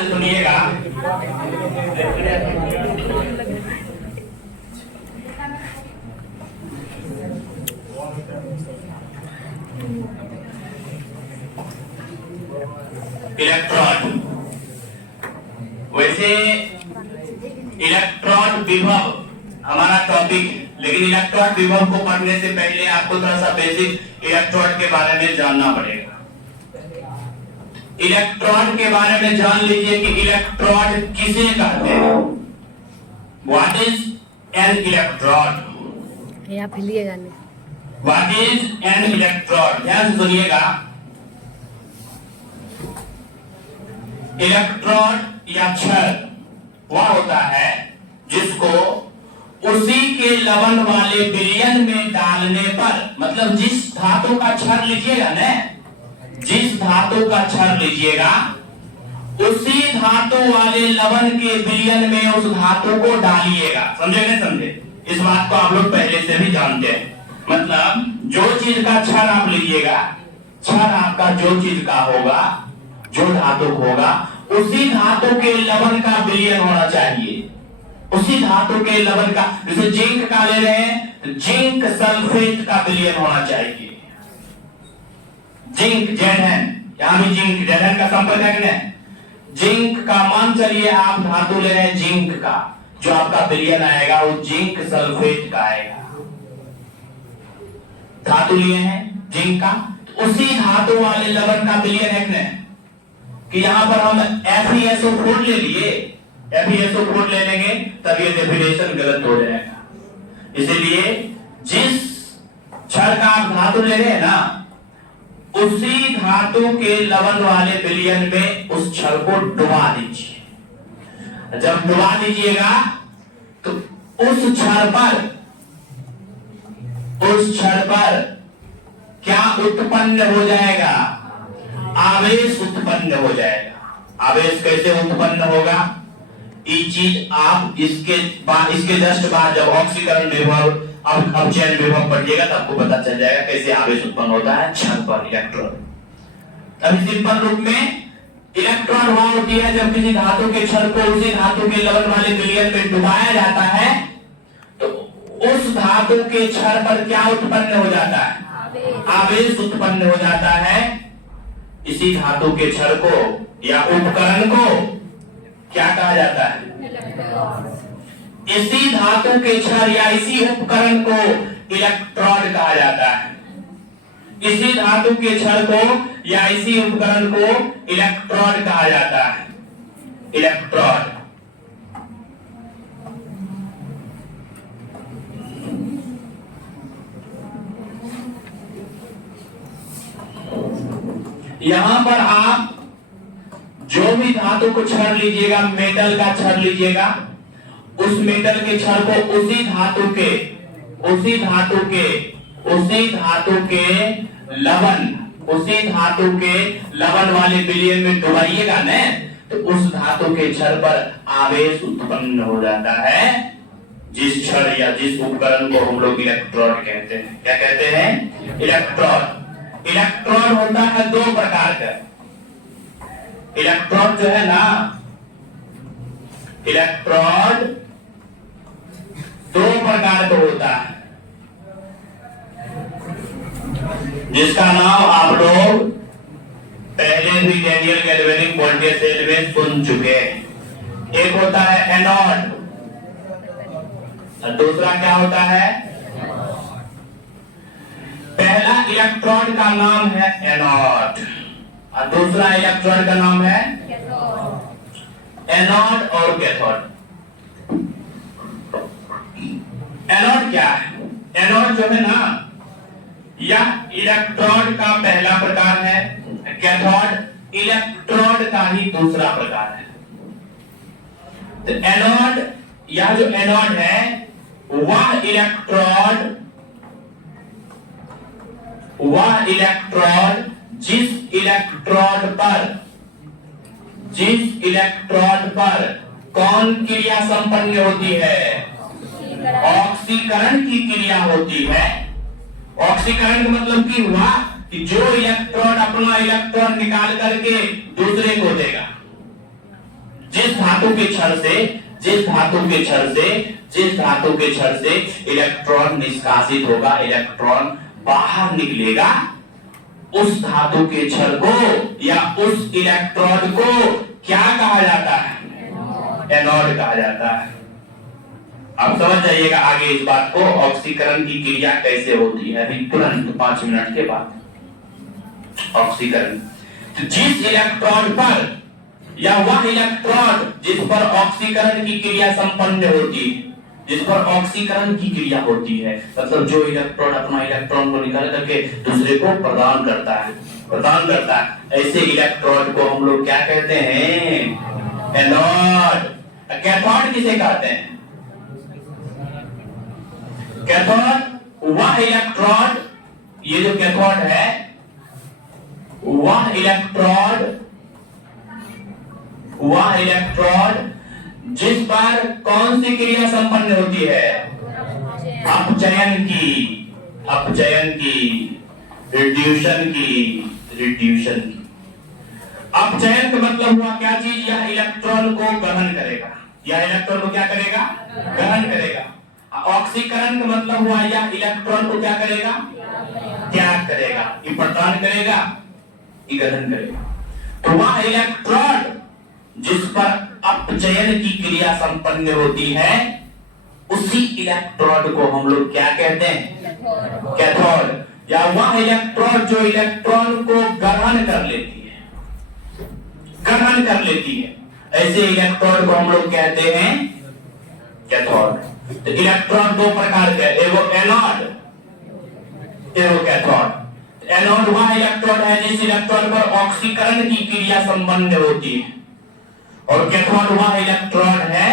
सुनिएगा। इलेक्ट्रॉन, वैसे इलेक्ट्रॉन विभव हमारा टॉपिक, लेकिन इलेक्ट्रॉन विभव को पढ़ने से पहले आपको थोड़ा सा बेसिक इलेक्ट्रॉन के बारे में जानना पड़ेगा। इलेक्ट्रॉन के बारे में जान लीजिए कि इलेक्ट्रॉन किसे कहते हैं। What is an electron? आप हिलिएगा नहीं। What is an electron? ध्यान से सुनिएगा। इलेक्ट्रॉन या क्षण वह होता है जिसको उसी के लवण वाले विलयन में डालने पर, मतलब जिस धातु का क्षण लीजिएगा ना, जिस धातु का क्षण लीजिएगा उसी धातु वाले लवण के विलयन में उस धातु को डालिएगा। समझे नहीं समझे? इस बात को आप लोग पहले से भी जानते हैं। मतलब जो चीज का क्षण आप लीजिएगा, क्षण आपका जो चीज का होगा, जो धातु होगा, उसी धातु के लवण का विलयन होना चाहिए। उसी धातु के लवण का, जैसे जिंक का ले रहे हैं, जिंक सल्फेट का विलयन होना चाहिए। जिंक जेडन, यहां भी जिंक जेडन का संपर्क है ना। जिंक का मान चलिए आप धातु ले रहे हैं जिंक का, जो आपका विलयन आएगा वो जिंक सल्फेट का आएगा। धातु लिए हैं जिंक का, तो उसी धातु वाले लवण का विलयन है ना, कि यहां पर हम FeSO4 ले लिए, FeSO4 ले लेंगे तब ये डेफिनेशन गलत हो जाएगा। इसलिए जिस क्षण का आप धातु ले रहे हैं ना, उसी धातु के लवण वाले विलयन में उस क्षण को डुबा दीजिए। जब डुबा दीजिएगा तो उस क्षण पर क्या उत्पन्न हो जाएगा? आवेश उत्पन्न हो जाएगा। आवेश कैसे उत्पन्न होगा? ये चीज आप इसके जस्ट बाद जब ऑक्सीकरण विभव अब चयन विभव पढ़िएगा तो आपको पता चल जाएगा कैसे आवेश उत्पन्न होता है क्षण पर इलेक्ट्रॉन। अभी सिंपल रूप में इलेक्ट्रॉन हुआ होती है जब किसी धातु के क्षण को उसी धातु के लवण वाले विलयन में डुबाया जाता है, तो उस धातु के क्षण पर क्या उत्पन्न हो जाता है? आवेश उत्पन्न हो जाता है। इसी धातु के क्षण को या उपकरण को क्या कहा जाता है? इसी धातु के क्षण या इसी उपकरण को इलेक्ट्रॉन कहा जाता है। इसी धातु के क्षण को या इसी उपकरण को इलेक्ट्रॉन कहा जाता है। इलेक्ट्रॉन। यहां पर आप जो भी धातु को क्षण लीजिएगा, मेटल का क्षण लीजिएगा, उस मेटल के क्षण को उसी धातु के लवण वाले विलयन में डुबाइएगा ना, तो उस धातु के क्षण पर आवेश उत्पन्न हो जाता है। जिस क्षण या जिस उपकरण को हम लोग इलेक्ट्रॉन कहते हैं। क्या कहते हैं? इलेक्ट्रॉन। इलेक्ट्रॉन होता है दो प्रकार का। इलेक्ट्रॉन जो है ना, इलेक्ट्रॉन दो प्रकार का होता है, जिसका नाम आप लोग पहले भी डेनियल गैल्वेनिक वोल्टेज सेल में सुन चुके हैं। एक होता है एनोड और दूसरा क्या होता है? पहला इलेक्ट्रॉन का नाम है एनोड और दूसरा इलेक्ट्रॉन का नाम है एनोड और कैथोड। एनोड क्या है? एनोड जो है ना, यह इलेक्ट्रॉन का पहला प्रकार है। कैथोड इलेक्ट्रॉन का ही दूसरा प्रकार है। तो एनोड या जो एनोड है वह इलेक्ट्रॉन जिस इलेक्ट्रॉन पर कौन क्रिया संपन्न होती है? ऑक्सीकरण की क्रिया होती है। ऑक्सीकरण का मतलब की हुआ कि जो इलेक्ट्रॉन अपना इलेक्ट्रॉन निकाल करके दूसरे को देगा, धातु के क्षण से जिस धातु के क्षण से इलेक्ट्रॉन निष्कासित होगा, इलेक्ट्रॉन बाहर निकलेगा, उस धातु के क्षण को या उस इलेक्ट्रोड को क्या कहा जाता है? एनोड कहा जाता है। आप समझ जाइएगा आगे इस बात को, ऑक्सीकरण की क्रिया कैसे होती है अभी तुरंत 5 मिनट के बाद। ऑक्सीकरण, तो जिस इलेक्ट्रॉन पर या वह इलेक्ट्रॉन जिस पर ऑक्सीकरण की क्रिया संपन्न होती है, जिस पर ऑक्सीकरण की क्रिया होती है, मतलब जो इलेक्ट्रॉन अपना इलेक्ट्रॉन को निकाल करके दूसरे को प्रदान करता है, ऐसे इलेक्ट्रॉन को हम लोग क्या कहते हैं? एनोड। कैथोड किसे कहते हैं? कैथोड वह इलेक्ट्रॉन, ये जो कैथोड है वह इलेक्ट्रॉन जिस पर कौन सी क्रिया संपन्न होती है? अपचयन की, रिड्यूशन की। अपचयन का मतलब हुआ क्या चीज? यह इलेक्ट्रॉन को ग्रहण करेगा, यह इलेक्ट्रॉन को क्या करेगा? ग्रहण करेगा। ऑक्सीकरण का मतलब हुआ यह इलेक्ट्रॉन को क्या करेगा? त्याग करेगा। ये प्रदान करेगा, ये ग्रहण करेगा। तो वह इलेक्ट्रॉन जिस पर अपचयन की क्रिया संपन्न होती है, उसी इलेक्ट्रॉन को हम लोग क्या कहते हैं? कैथोड। या वह इलेक्ट्रॉन जो इलेक्ट्रॉन को ग्रहण कर लेती है, ऐसे इलेक्ट्रॉन को हम लोग कहते हैं कैथोड। तो इलेक्ट्रॉन दो प्रकार के, एगो एनोड, एगो कैथोड। एनोड वह इलेक्ट्रॉन है जिस इलेक्ट्रॉन पर ऑक्सीकरण की क्रिया संपन्न होती है, और कैथोड वह इलेक्ट्रॉन है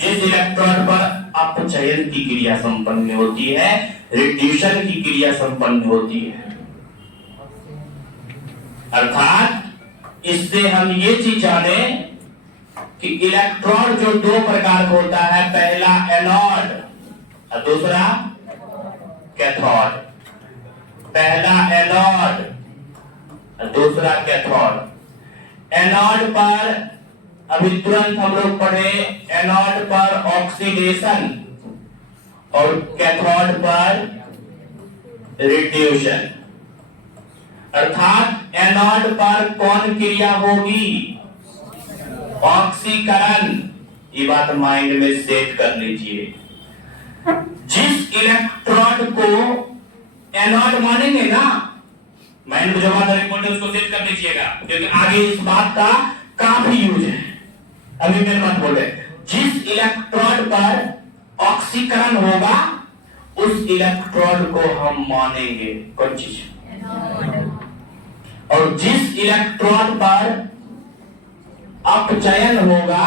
जिस इलेक्ट्रॉन पर अपचयन की क्रिया संपन्न होती है, रिड्यूशन की क्रिया संपन्न होती है। अर्थात इससे हम ये चीज जाने कि इलेक्ट्रॉन जो दो प्रकार का होता है, पहला एनोड और दूसरा कैथोड। पहला एनोड और दूसरा कैथोड। एनोड पर अभी तुरंत हम लोग पढ़े, एनोड पर ऑक्सीडेशन और कैथोड पर रिड्यूशन। अर्थात एनोड पर कौन क्रिया होगी? ऑक्सीकरण। ये बात माइंड में सेट कर लीजिए। जिस इलेक्ट्रॉन को एनोड मानेंगे ना, माइंड में जो बात रिकॉर्ड है उसको सेट कर लीजिएगा, क्योंकि आगे इस बात का काफी यूज है। अभी मेरे बात बोले, जिस इलेक्ट्रॉन पर ऑक्सीकरण होगा उस इलेक्ट्रॉन को हम मानेंगे कौन चीज? और जिस इलेक्ट्रॉन पर अपचयन होगा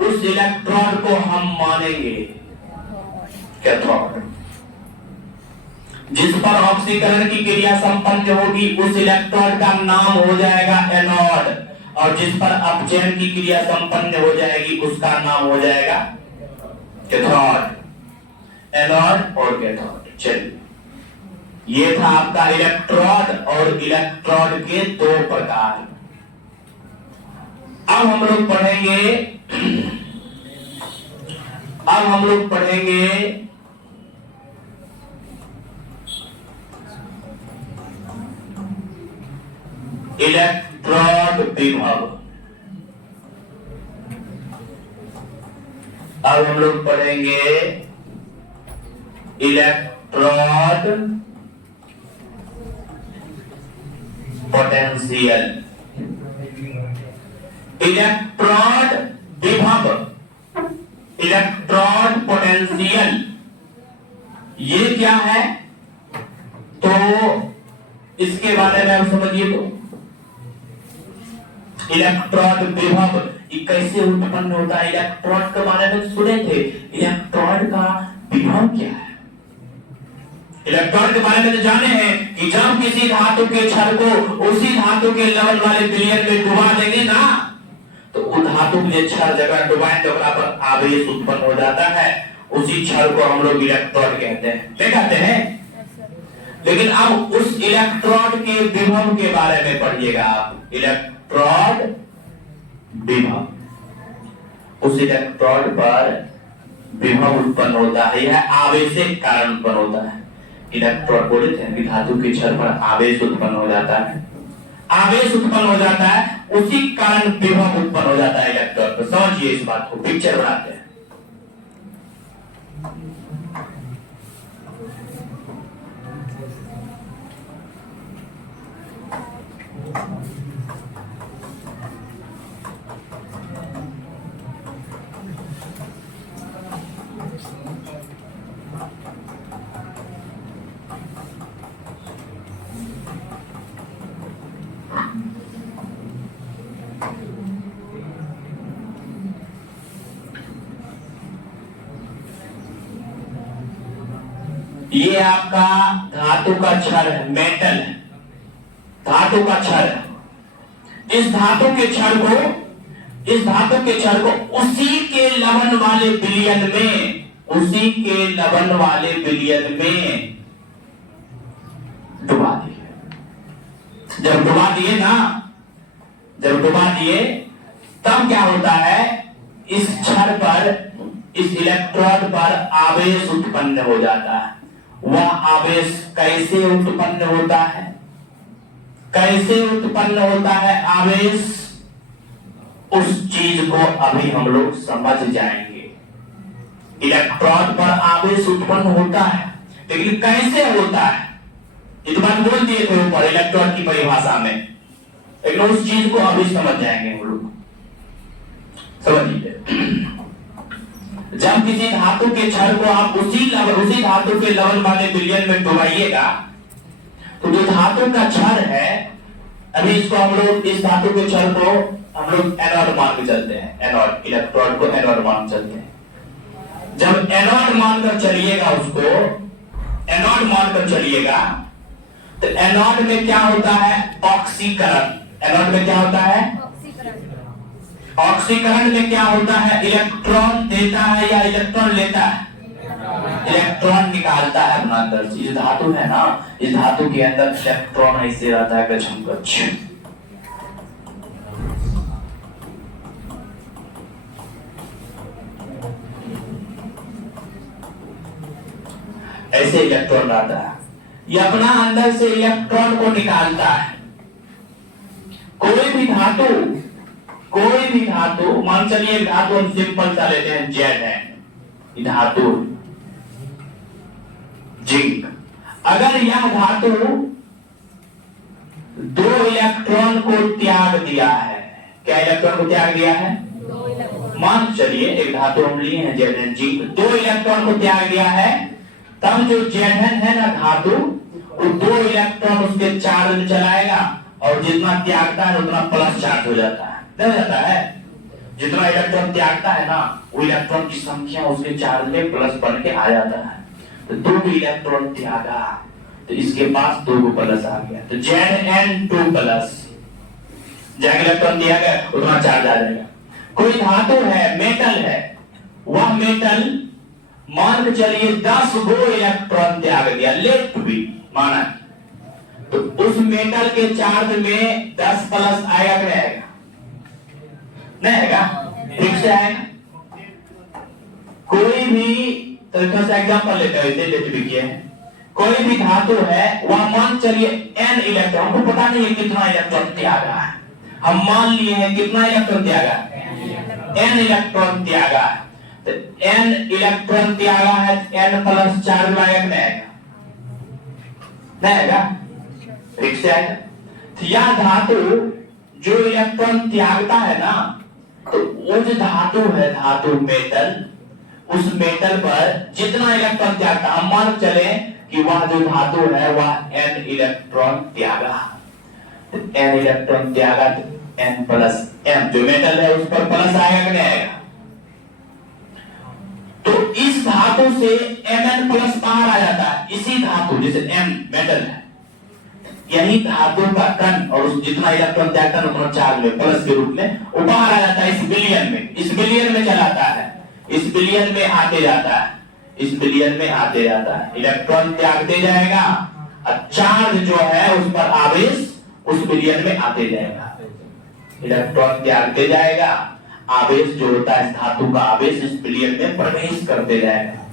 उस इलेक्ट्रॉन को हम मानेंगे कैथोड। जिस पर ऑक्सीकरण की क्रिया संपन्न होगी उस इलेक्ट्रॉन का नाम हो जाएगा एनोड, और जिस पर अपचयन की क्रिया संपन्न हो जाएगी उसका नाम हो जाएगा कैथोड। एनोड और कैथोड। चलिए, ये था आपका इलेक्ट्रोड और इलेक्ट्रोड के दो प्रकार। अब हम लोग पढ़ेंगे इलेक्ट्रोड विभव। अब हम लोग पढ़ेंगे इलेक्ट्रोड पोटेंशियल। इलेक्ट्रोड विभव, इलेक्ट्रोड पोटेंशियल, ये क्या है? तो इसके बारे में आप समझिए। तो इलेक्ट्रोड विभव ये कैसे उत्पन्न होता है? इलेक्ट्रोड के बारे में सुने थे, इलेक्ट्रोड का विभव क्या है? इलेक्ट्रॉन के बारे में तो जाने हैं कि जब किसी धातु के क्षण को उसी धातु के लेवल वाले विलयन में डुबा देंगे ना, तो उस धातु के क्षण जगह डुबाएं तो पर आवेश उत्पन्न हो जाता है। उसी क्षण को हम लोग इलेक्ट्रॉन कहते हैं, क्या कहते हैं? लेकिन अब उस इलेक्ट्रॉन के विभव के बारे में पढ़िएगा आप। इलेक्ट्रॉन विभव उस इलेक्ट्रोड पर विभव उत्पन्न होता है, यह आवेश के कारण उत्पन्न होता है। इलेक्ट्रोड बोले थे कि धातु के छड़ पर आवेश उत्पन्न हो जाता है, आवेश उत्पन्न हो जाता है, उसी कारण विभव उत्पन्न हो जाता है इलेक्ट्रोड पर। समझिए इस बात को, पिक्चर बनाते हैं। ये आपका धातु का छड़ है, मेटल है, धातु का छड़ है। इस धातु के छड़ को उसी के लवण वाले विलयन में, उसी के लवण वाले विलयन में डुबा दिए। जब डुबा दिए ना, जब डुबा दिए तब क्या होता है, इस छड़ पर, इस इलेक्ट्रोड पर आवेश उत्पन्न हो जाता है। वह आवेश कैसे उत्पन्न होता है, कैसे उत्पन्न होता है आवेश, उस चीज को अभी हम लोग समझ जाएंगे। इलेक्ट्रोड पर आवेश उत्पन्न होता है, लेकिन कैसे होता है, इस बात बोल दिए थे ऊपर इलेक्ट्रोड की परिभाषा में, लेकिन उस चीज को अभी समझ जाएंगे हम लोग। समझिए, जब किसी धातु के छड़ को आप उसी धातु के लवण वाले विलयन में डुबाइएगा, तो जो धातु का छड़ है, अभी इसको हम लोग, इस धातु के छड़ को हम लोग एनोड मान के चलते हैं, एनोड, इलेक्ट्रोड को एनोड मान चलते हैं। जब एनोड मानकर चलिएगा, उसको एनोड मानकर चलिएगा, तो एनोड में क्या होता है, ऑक्सीकरण। एनोड में क्या होता है, ऑक्सीकरण में क्या होता है, इलेक्ट्रॉन देता है या इलेक्ट्रॉन लेता है, इलेक्ट्रॉन निकालता है अपना अंदर से। ये धातु है ना, इस धातु के अंदर इलेक्ट्रॉन ऐसे रहता है, गच्छम गच्छ। ऐसे इलेक्ट्रॉन रहता है, ये अपना अंदर से इलेक्ट्रॉन को निकालता है। कोई भी धातु, मान चलिए धातु हम सिंपल सा लेते हैं, जेड है धातु, जिंक। अगर यह धातु 2 इलेक्ट्रॉन को त्याग दिया है, क्या इलेक्ट्रॉन को त्याग दिया है, मान चलिए एक धातु हम लिए हैं जेड जिंक, 2 इलेक्ट्रॉन को त्याग दिया है, तब जो जेड है ना धातु, वो 2 इलेक्ट्रॉन उसके चार्ज में चलाएगा, और जितना त्यागता है उतना प्लस चार्ज हो जाता है, नहीं हो जाता है। जितना इलेक्ट्रॉन त्यागता है ना, वो इलेक्ट्रॉन की संख्या उसके चार्ज में प्लस बन के आ जाता है। तो 2 इलेक्ट्रॉन त्यागा, तो इसके पास 2 प्लस आ गया, तो Zn2 प्लस, जहां इलेक्ट्रॉन दिया गया उतना चार्ज आ जाएगा। कोई धातु है, मेटल है, वह मेटल मान के चलिए 10 इलेक्ट्रॉन त्याग दिया, लेफ्ट भी माना, तो उस मेटल के चार्ज में 10 प्लस आएगा कि नहीं आएगा, नहीं आएगा, ठीक से आएगा। कोई भी तरीके से एग्जांपल लेते हैं, लेते भी किए हैं, कोई भी धातु है, वह मान चलिए n इलेक्ट्रॉन, को पता नहीं है कितना इलेक्ट्रॉन त्यागा है, हम मान लिए हैं कितना इलेक्ट्रॉन त्यागा, n इलेक्ट्रॉन त्यागा है, तो n इलेक्ट्रॉन त्यागा है, n प्लस चार्ज आएगा कि नहीं आएगा, नहीं आएगा, ठीक से आएगा। तो यह धातु जो इलेक्ट्रॉन त्यागता है ना, तो वो जो धातु है, धातु मेटल, उस मेटल पर जितना इलेक्ट्रॉन त्यागता, हम मान चले कि वह जो धातु है वह n इलेक्ट्रॉन त्यागा, तो n इलेक्ट्रॉन त्यागा, तो n प्लस m जो मेटल है उस पर प्लस आएगा कि नहीं आएगा। तो इस धातु से Mn प्लस बाहर आ जाता है, इसी धातु जैसे M मेटल है, यही धातु का कण, और उस जितना इलेक्ट्रॉन त्यागता है उतना चार्ज में प्लस के रूप में वो बाहर आ जाता है, इस बिलियन में, इस बिलियन में चलाता है, इस बिलियन में आते जाता है, इस बिलियन में आते जाता है, इलेक्ट्रॉन त्यागते जाएगा, और चार्ज जो है उस पर आवेश उस बिलियन में आते जाएगा, इलेक्ट्रॉन त्यागते जाएगा, आवेश जो होता है, इस धातु का आवेश इस विलयन में प्रवेश करते जाएगा।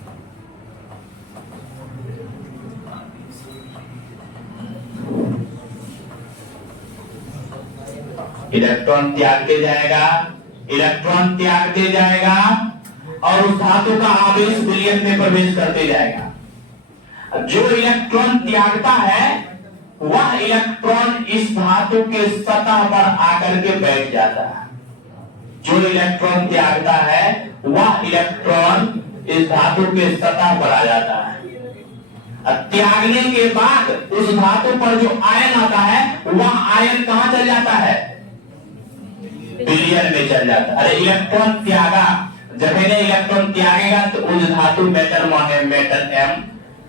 इलेक्ट्रॉन त्यागते जाएगा, इलेक्ट्रॉन त्यागते जाएगा और उस धातु का आवेश विलयन में प्रवेश करते जाएगा। जो इलेक्ट्रॉन त्यागता है वह इलेक्ट्रॉन इस धातु के सतह पर आकर के बैठ जाता है। जो इलेक्ट्रॉन त्यागता है वह इलेक्ट्रॉन इस धातु के सतह पर आ जाता है। त्यागने के बाद उस धातु पर जो आयन आता है वह आयन कहां चल जाता है? विलयन में चल जाता है। अरे इलेक्ट्रॉन त्यागा, जब इन्हें इलेक्ट्रॉन त्यागेगा तो उस धातु मेटल एम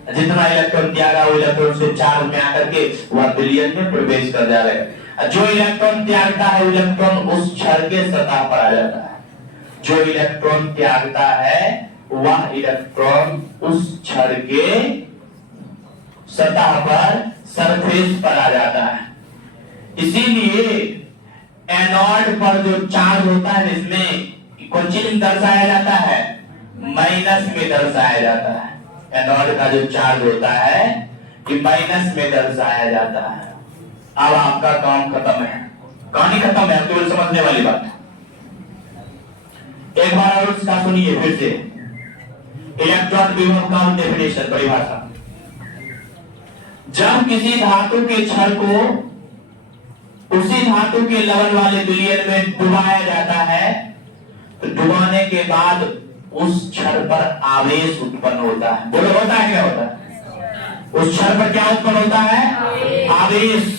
जितना इलेक्ट्रॉन त्यागा वो इलेक्ट्रॉन से चार्ज में आकर के वह विलयन में प्रवेश कर जाएगा। जो इलेक्ट्रॉन त्यागता है इलेक्ट्रॉन उस क्षण के सतह पर आ जाता है। जो इलेक्ट्रॉन त्यागता है वह इलेक्ट्रॉन उस क्षण के सतह पर, सरफेस पर आ जाता है। इसीलिए एनोड पर जो चार्ज होता है इसमें कौन चीज दर्शाया जाता है? माइनस में दर्शाया जाता है। एनोड का जो चार्ज होता है ये माइनस में दर्शाया जाता है। अब आपका काम खत्म है, कहानी खत्म है, केवल समझने वाली बात है। एक बार और इसका सुनिए फिर से। इलेक्ट्रॉन विभव का डेफिनेशन, परिभाषा। जब किसी धातु के क्षण को उसी धातु के लवण वाले विलयन में डुबाया जाता है तो डुबाने के बाद उस क्षण पर आवेश उत्पन्न होता है। बोलो होता है, क्या होता है? उस क्षण पर क्या उत्पन्न होता है? आवेश।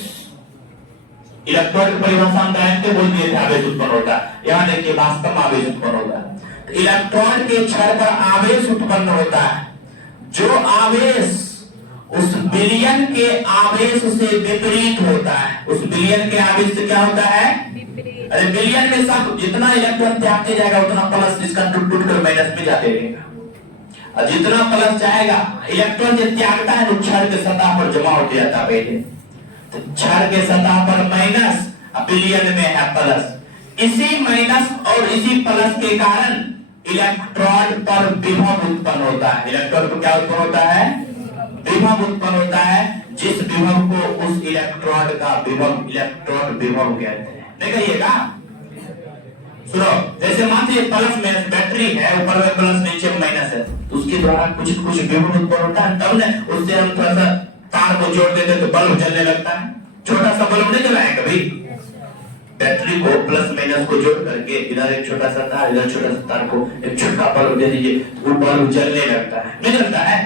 इलेक्ट्रॉन की परिभाषा हम जानते, बोल दिए थे आवेश उत्पन्न होता है। यहां देखिए वास्तव में आवेश उत्पन्न होता है। तो इलेक्ट्रॉन के क्षण पर आवेश उत्पन्न होता है। जो आवेश उस विलयन के आवेश से विपरीत होता है। उस विलयन के आवेश से क्या होता है? अरे विलयन में सब जितना इलेक्ट्रॉन त्यागते जाएगा उतना प्लस इसका टूट टूट कर माइनस में जाते रहेगा। और जितना प्लस जाएगा इलेक्ट्रॉन जो त्यागता है वो क्षण के सतह पर जमा होते जाता है। पहले तो क्षण के सतह पर माइनस, विलयन में है प्लस। इसी माइनस और इसी प्लस के कारण इलेक्ट्रॉन पर विभव उत्पन्न होता है। इलेक्ट्रॉन को क्या उत्पन्न होता है? विभव उत्पन्न होता है। जिस विभव को उस इलेक्ट्रॉन का विभव इलेक्ट्रॉन विभव कहते हैं। नहीं कहिएगा? सुनो, जैसे मान लीजिए प्लस माइनस बैटरी है, ऊपर में प्लस नीचे में माइनस है, तो उसके द्वारा कुछ कुछ विभव उत्पन्न होता है। तब ना उससे हम थोड़ा सा तार को जोड़ देते तो बल्ब जलने लगता है। छोटा सा बल्ब नहीं जलाए कभी? बैटरी को प्लस माइनस को जोड़ करके इधर एक छोटा सा तार, इधर छोटा सा तार को एक छोटा बल्ब दे दीजिए, वो बल्ब जलने लगता है। नहीं लगता है?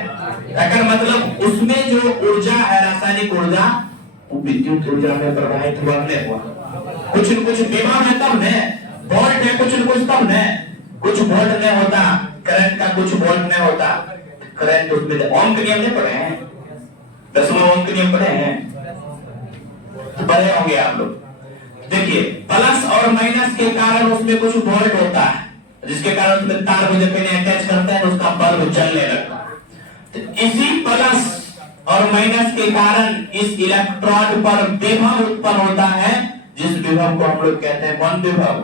अगर मतलब उसमें जो ऊर्जा है, रासायनिक ऊर्जा, वो विद्युत ऊर्जा में प्रवाहित हुआ नहीं हुआ। कुछ न कुछ विभव है तब ने, वोल्ट है कुछ न कुछ तब ने। कुछ वोल्ट नहीं होता करंट का, कुछ वोल्ट नहीं होता करंट। उसमें ओम के नियम नहीं पढ़े हैं? 10वां ओम के नियम पढ़े हैं तो पढ़े होंगे आप लोग। देखिए प्लस और माइनस के कारण उसमें कुछ वोल्ट होता है, जिसके कारण उसमें तार को जब अटैच करते हैं तो उसका बल्ब जलने लगता है। तो इसी प्लस और माइनस के कारण इस इलेक्ट्रॉन पर विभव उत्पन्न होता है, जिस विभव को हम लोग कहते हैं कौन विभव?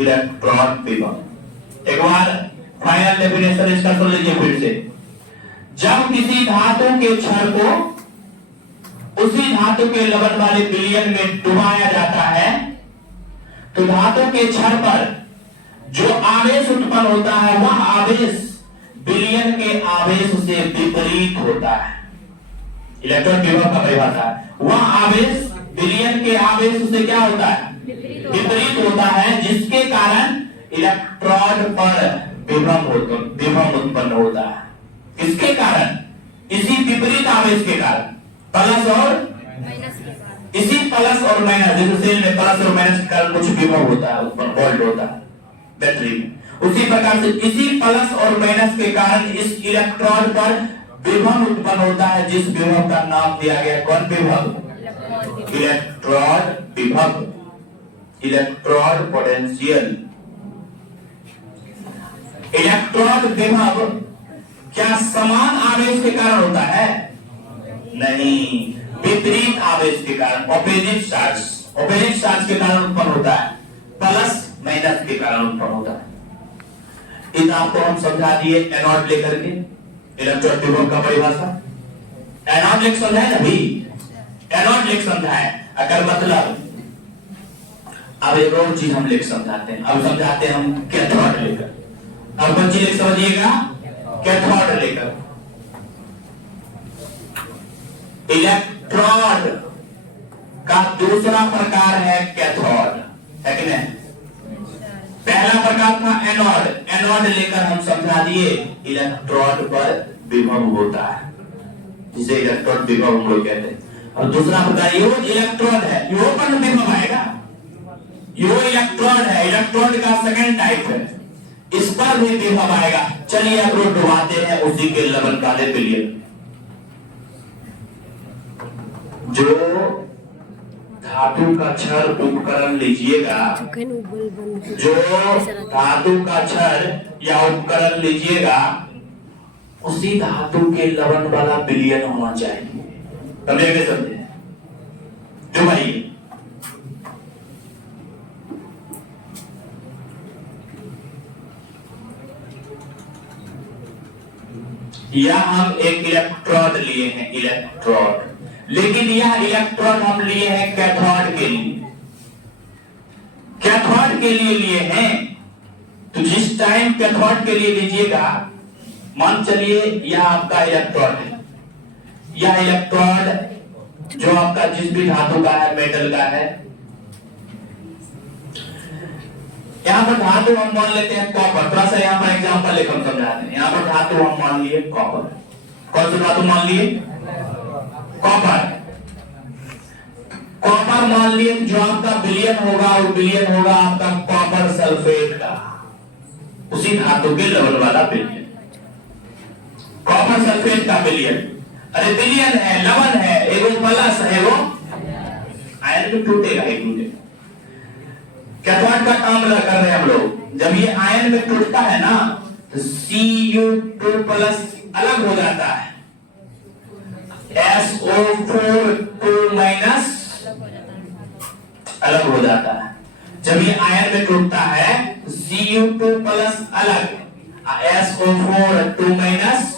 इलेक्ट्रॉन विभव। एक बार फाइनल डेफिनेशन इसका सुन लीजिए फिर से। जब किसी धातु के क्षण को उसी धातु के लवण वाले विलयन में डुबाया जाता है तो धातु के क्षण पर जो आवेश उत्पन्न होता है वह आवेश विलयन के आवेश से विपरीत होता है। इलेक्ट्रॉन विभव का परिभाषा है, वह आवेश विलयन के आवेश से क्या होता है? विपरीत होता है, जिसके कारण इलेक्ट्रॉन पर विभव उत्पन्न होता है। किसके कारण? इसी विपरीत आवेश के कारण, प्लस और इसी प्लस और माइनस, जैसे सेल में प्लस और माइनस के कारण कुछ विभव होता है, उत्पन्न वोल्ट होता है बैटरी में। उसी प्रकार से इसी प्लस और माइनस के कारण इस इलेक्ट्रॉन पर विभव उत्पन्न होता है, जिस विभव का नाम दिया गया कौन विभव? इलेक्ट्रॉन विभव, इलेक्ट्रॉन पोटेंशियल। इलेक्ट्रॉन विभव क्या समान आवेश के कारण होता है? नहीं, विपरीत आवेश के कारण, ऑपोजिट चार्ज के कारण उत्पन्न होता है। प्लस माइनस के कारण उत्पन्न होता है। इन आपको हम समझा दिए एनोड लेकर के इलेक्ट्रॉन विभव का परिभाषा। एनोड लेकर समझाए ना भी, एनोड लेकर समझाए। अगर मतलब अब एक और चीज हम लेकर समझाते हैं। अब समझाते हैं हम कैथोड लेकर। अब कौन चीज लेकर समझिएगा? कैथोड लेकर। इलेक्ट्रोड का दूसरा प्रकार है कैथोड, है कि नहीं? पहला प्रकार था एनोड। एनोड लेकर हम समझा दिए इलेक्ट्रोड पर विभव होता है, जिसे इलेक्ट्रोड विभव हम लोग कहते हैं। और दूसरा प्रकार यो इलेक्ट्रोड है, यो पर विभव आएगा। यो इलेक्ट्रोड है, इलेक्ट्रोड का सेकंड टाइप है, इस पर भी विभव आएगा। चलिए अब रोड डुबाते हैं उसी के लवण काले पिलियन। जो धातु का क्षर उपकरण लीजिएगा, जो धातु का क्षर या उपकरण लीजिएगा, उसी धातु के लवण वाला विलयन होना चाहिए। समझे? समझे? जो भाई या हम एक इलेक्ट्रोड लिए हैं, इलेक्ट्रोड, लेकिन यह इलेक्ट्रॉन हम लिए हैं कैथोड के लिए। कैथोड के लिए लिए हैं, तो जिस टाइम कैथोड के लिए लीजिएगा, मान चलिए यह आपका इलेक्ट्रॉन है। यह इलेक्ट्रॉन जो आपका जिस भी धातु का है, मेटल का है, यहां पर धातु हम मान लेते हैं कॉपर। थोड़ा सा यहां पर एग्जांपल लेकर हम समझाते हैं। यहां पर धातु हम मान लिए कॉपर। कौन सी धातु मान लिए? कॉपर। कॉपर मान लिए, जो आपका विलयन होगा वो विलयन होगा आपका कॉपर सल्फेट का, उसी धातु के लवण वाला विलयन, कॉपर सल्फेट का विलयन। अरे विलयन है, लवण है, एगो प्लस है, एगो आयन तो टूटेगा ही टूटेगा। कैथोड का काम कर रहे हैं हम लोग। जब ये आयन में टूटता है ना, तो Cu2 प्लस अलग हो जाता है, SO4 2 माइनस अलग हो जाता है। जब ये आयन में टूटता है तो Cu2 प्लस अलग, SO4 2 माइनस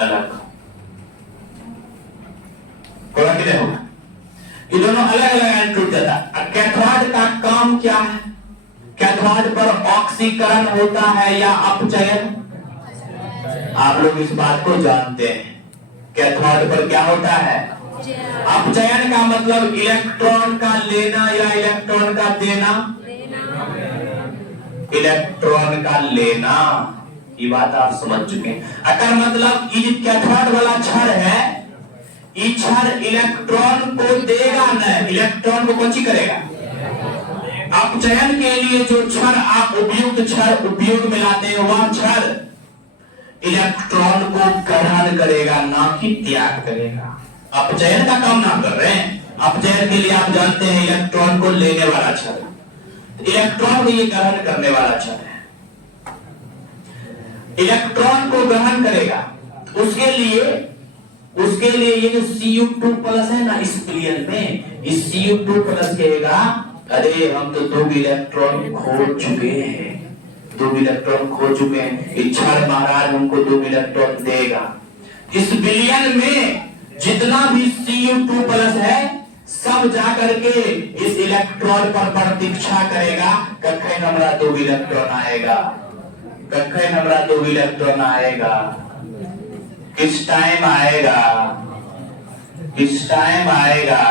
अलग। होगा, ये दोनों अलग अलग आयन टूट जाता है। कैथोड का काम क्या है? कैथोड पर ऑक्सीकरण होता है या अपचयन? आप लोग इस बात को जानते हैं। कैथोड पर क्या होता है? अपचयन का मतलब इलेक्ट्रॉन का लेना या इलेक्ट्रॉन का देना? इलेक्ट्रॉन का लेना। ये बात आप समझ चुके हैं। अगर मतलब ये कैथोड वाला क्षण है, ये क्षण इलेक्ट्रॉन को देगा नहीं, इलेक्ट्रॉन को कौन सी करेगा? अपचयन के लिए जो क्षण आप उपयुक्त क्षण उपयोग में लाते हैं, वह क्षण इलेक्ट्रॉन को ग्रहण करेगा, ना कि त्याग करेगा। अपचयन का काम ना कर रहे हैं। अपचयन के लिए आप जानते हैं इलेक्ट्रॉन को लेने वाला क्षण, इलेक्ट्रॉन को ये ग्रहण करने वाला क्षण है। इलेक्ट्रॉन को ग्रहण करेगा, उसके लिए ये जो Cu2 प्लस है ना, इस विलयन में इस Cu2 प्लस कहेगा, अरे हम तो 2 इलेक्ट्रॉन खो चुके हैं, 2 इलेक्ट्रॉन खो चुके हैं, इच्छा महाराज हमको 2 इलेक्ट्रॉन देगा। इस विलयन में जितना भी Cu2 प्लस है, सब जाकर के इस इलेक्ट्रॉन पर प्रतीक्षा करेगा, कखें हमारा 2 इलेक्ट्रॉन आएगा, कखें हमारा 2 इलेक्ट्रॉन आएगा। किस टाइम आएगा? किस टाइम आएगा?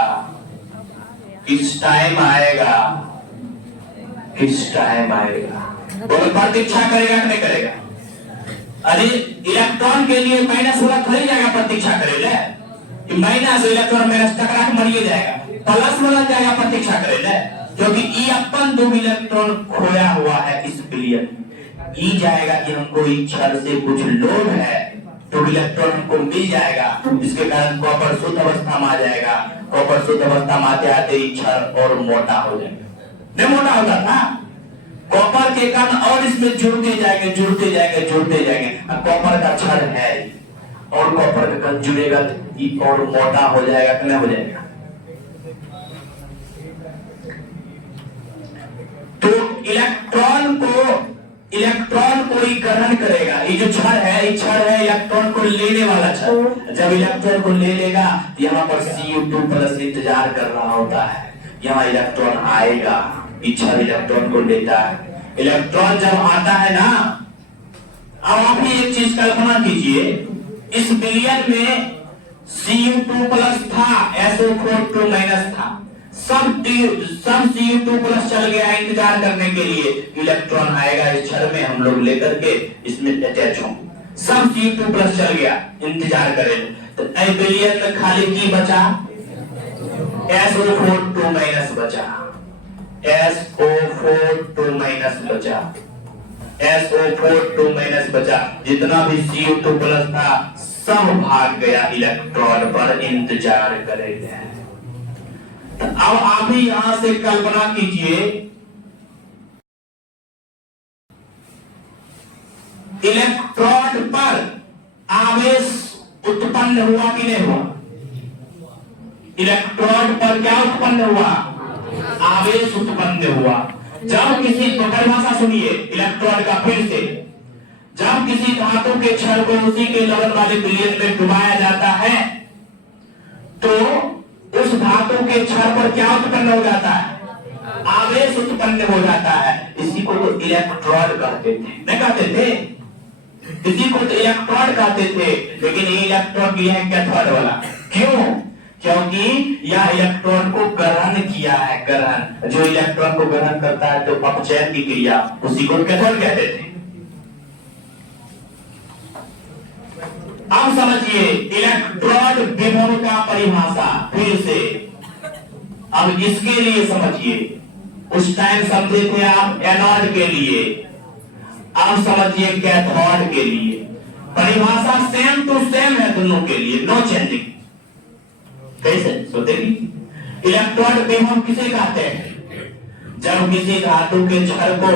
किस टाइम आएगा? किस टाइम आएगा? और प्रतीक्षा करेगा कि नहीं करेगा? अरे इलेक्ट्रॉन के लिए माइनस वाला थोड़ी जाएगा प्रतीक्षा करेगा, माइनस इलेक्ट्रॉन माइनस टकरा के मरिए जाएगा, प्लस वाला जाएगा प्रतीक्षा करेगा, क्योंकि ई अपन 2 इलेक्ट्रॉन खोया हुआ है इस विलयन। ई जाएगा कि हमको इच्छा से कुछ लोभ है, 2 इलेक्ट्रॉन हमको मिल जाएगा, जिसके कारण कॉपर शुद्ध अवस्था में आ जाएगा। कॉपर शुद्ध अवस्था में आते आते इच्छा और मोटा हो जाएगा। नहीं मोटा होता था, कॉपर के कारण और इसमें जुड़ते जाएंगे, जुड़ते जाएंगे, जुड़ते जाएंगे। कॉपर का क्षण है और कॉपर का कण जुड़ेगा और मोटा हो जाएगा कि नहीं हो जाएगा? छड़ है इलेक्ट्रॉन को लेने वाला छड़। जब इलेक्ट्रॉन को ले लेगा, यहाँ पर Cu2+ इंतजार कर रहा होता है, यहाँ इलेक्ट्रॉन आएगा, छड़ इलेक्ट्रॉन को लेता है। इलेक्ट्रॉन जब आता है ना, अब आप ही एक चीज कल्पना कीजिए, इस बिलियन में Cu2+ था, SO4 था, सब Cu2+ चल गया इंतजार करने के लिए, इलेक्ट्रॉन आएगा इस छड़ में, हम लोग लेकर के इसमें अटैच हों। सब Cu2+ चल गया इंतजार करें, तो बिलियन में खाली की बचा, SO4 बचा, SO4 बचा, SO4 बचा। जितना भी Cu2+ था सब भाग गया इलेक्ट्रॉन पर इंतजार करेगा। तो अब आप ही यहां से कल्पना कीजिए, इलेक्ट्रॉन पर आवेश उत्पन्न हुआ कि नहीं हुआ? इलेक्ट्रॉन पर क्या उत्पन्न हुआ? आवेश उत्पन्न हुआ। जब किसी, तो परिभाषा सुनिए इलेक्ट्रॉन का फिर से, जब किसी धातु के छड़ को उसी के लवण वाले विलयन में डुबाया जाता है, तो उस धातु के छड़ पर क्या उत्पन्न हो जाता है? आवेश उत्पन्न हो जाता है। इसी को तो इलेक्ट्रॉन कहते थे, नहीं कहते थे? इसी को तो इलेक्ट्रॉन कहते थे, लेकिन ये इलेक्ट्रॉन लिया है कैथोड वाला। क्यों? क्योंकि यह इलेक्ट्रॉन को ग्रहण किया है। ग्रहण, जो इलेक्ट्रॉन को ग्रहण करता है तो अपचयन की क्रिया, उसी को कैथोड कहते थे। अब समझिए इलेक्ट्रॉन विभव का परिभाषा फिर से, अब इसके लिए समझिए। उस टाइम समझे थे आप एनोड के लिए, अब समझिए कैथोड के लिए। परिभाषा सेम टू सेम है दोनों के लिए, नो चेंजिंग। कैसे सोचेगी? इलेक्ट्रॉन विभव किसे कहते हैं? जब किसी धातु के छड़ को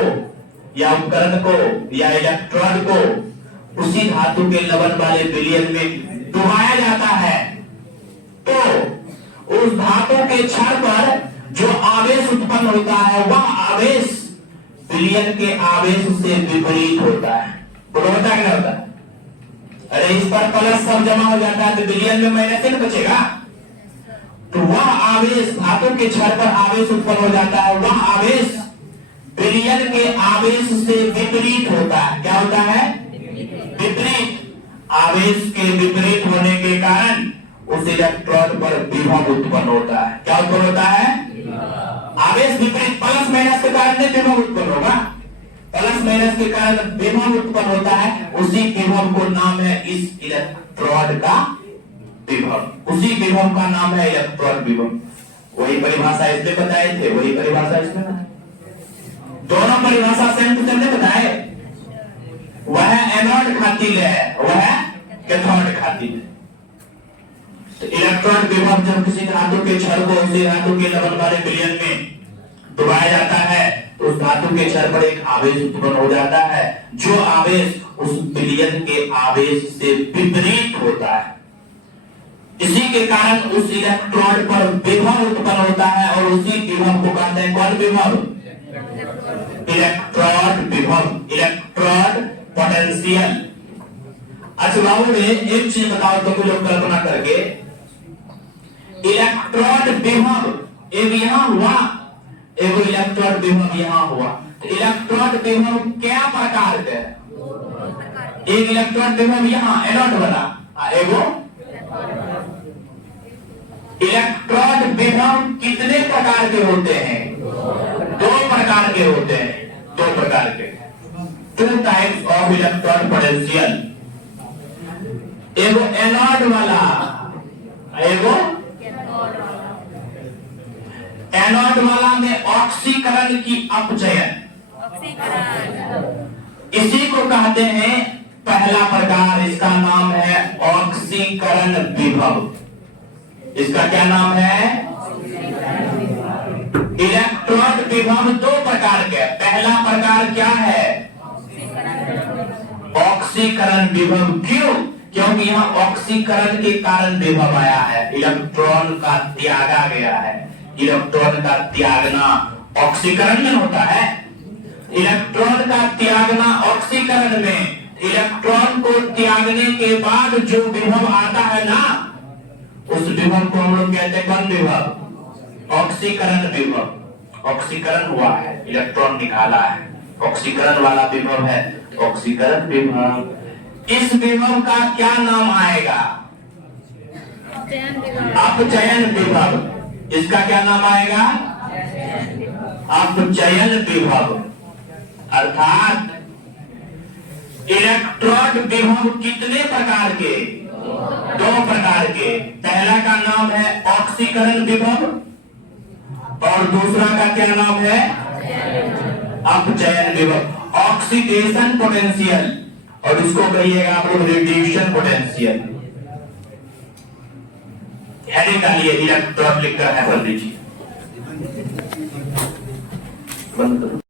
या उपकरण को या इलेक्ट्रॉन को उसी धातु के लवण वाले विलयन में डुबाया जाता है, तो उस धातु के छड़ पर जो आवेश उत्पन्न होता है, वह आवेश विलयन के आवेश से विपरीत होता है। होता है, होता है? अरे इस पर प्लस सब जमा हो जाता है तो विलयन में माइनस से बचेगा। तो वह आवेश, धातु के छड़ पर आवेश उत्पन्न हो जाता है, वह आवेश विलयन के आवेश से विपरीत होता है। क्या होता है? विपरीत। आवेश के विपरीत होने के कारण उस इलेक्ट्रॉन पर विभव उत्पन्न होता है। क्या उत्पन्न होता है? आवेश विपरीत, प्लस माइनस के कारण नहीं विभव उत्पन्न होगा, प्लस माइनस के कारण विभव उत्पन्न होता है। उसी विभव को नाम है इस इलेक्ट्रॉन का विभव, उसी विभव का नाम है इलेक्ट्रॉन विभव। वही परिभाषा इसमें बताए थे, वही परिभाषा इसमें, दोनों परिभाषा सेम टू सेम बताए। वह एनोड खातिर है, वह कैथोड खातिर है। तो इलेक्ट्रॉन विभव जब किसी धातु के छड़ को उसी धातु के लवण वाले विलयन में डुबाया जाता है, तो उस धातु के छड़ पर एक आवेश उत्पन्न हो जाता है, जो आवेश उस विलयन के आवेश से विपरीत होता है। इसी के कारण उस इलेक्ट्रॉन पर विभव उत्पन्न होता है, और उसी विभव को कहते हैं कौन विभव? इलेक्ट्रॉन विभव, इलेक्ट्रॉन पोटेंशियल। अच्छा बाबू ने एक चीज बताओ तुम लोग कल्पना करके, इलेक्ट्रॉन विभव एक यहाँ हुआ, एक इलेक्ट्रॉन विभव यहाँ हुआ। तो इलेक्ट्रॉन विभव क्या प्रकार के? एक इलेक्ट्रॉन विभव यहाँ एनोड वाला, एगो इलेक्ट्रॉन विभव कितने प्रकार के होते हैं? दो प्रकार के होते हैं, दो प्रकार के, two types of electron potential. एगो एनोड वाला, एगो एनोड वाला में ऑक्सीकरण की अपचयन, इसी को कहते हैं पहला प्रकार। इसका नाम है ऑक्सीकरण विभव। इसका क्या नाम है? इलेक्ट्रॉन विभव दो प्रकार के। पहला प्रकार क्या है? ऑक्सीकरण विभव। क्यों? क्योंकि यहाँ ऑक्सीकरण के कारण विभव आया है, इलेक्ट्रॉन का त्यागा गया है। इलेक्ट्रॉन का त्यागना ऑक्सीकरण में होता है, इलेक्ट्रॉन का त्यागना ऑक्सीकरण में। इलेक्ट्रॉन को त्यागने के बाद जो विभव आता है ना, उस विभव को हम लोग कहते हैं कौन विभव? ऑक्सीकरण विभव। ऑक्सीकरण हुआ है, इलेक्ट्रॉन निकाला है, ऑक्सीकरण वाला विभव है, ऑक्सीकरण विभव। इस विभव का क्या नाम आएगा? अपचयन विभव। इसका क्या नाम आएगा? अपचयन विभव। अर्थात इलेक्ट्रॉन विभव कितने प्रकार के? दो प्रकार के। पहला का नाम है ऑक्सीकरण विभव और दूसरा का क्या नाम है? अपचयन विभव। ऑक्सीडेशन पोटेंशियल और इसको कहिएगा आप लोग रेडिएशन पोटेंशियल। हेडिंग डालिए, इलेक्ट्रॉन लिखकर है, बोल दीजिए। बंद करो।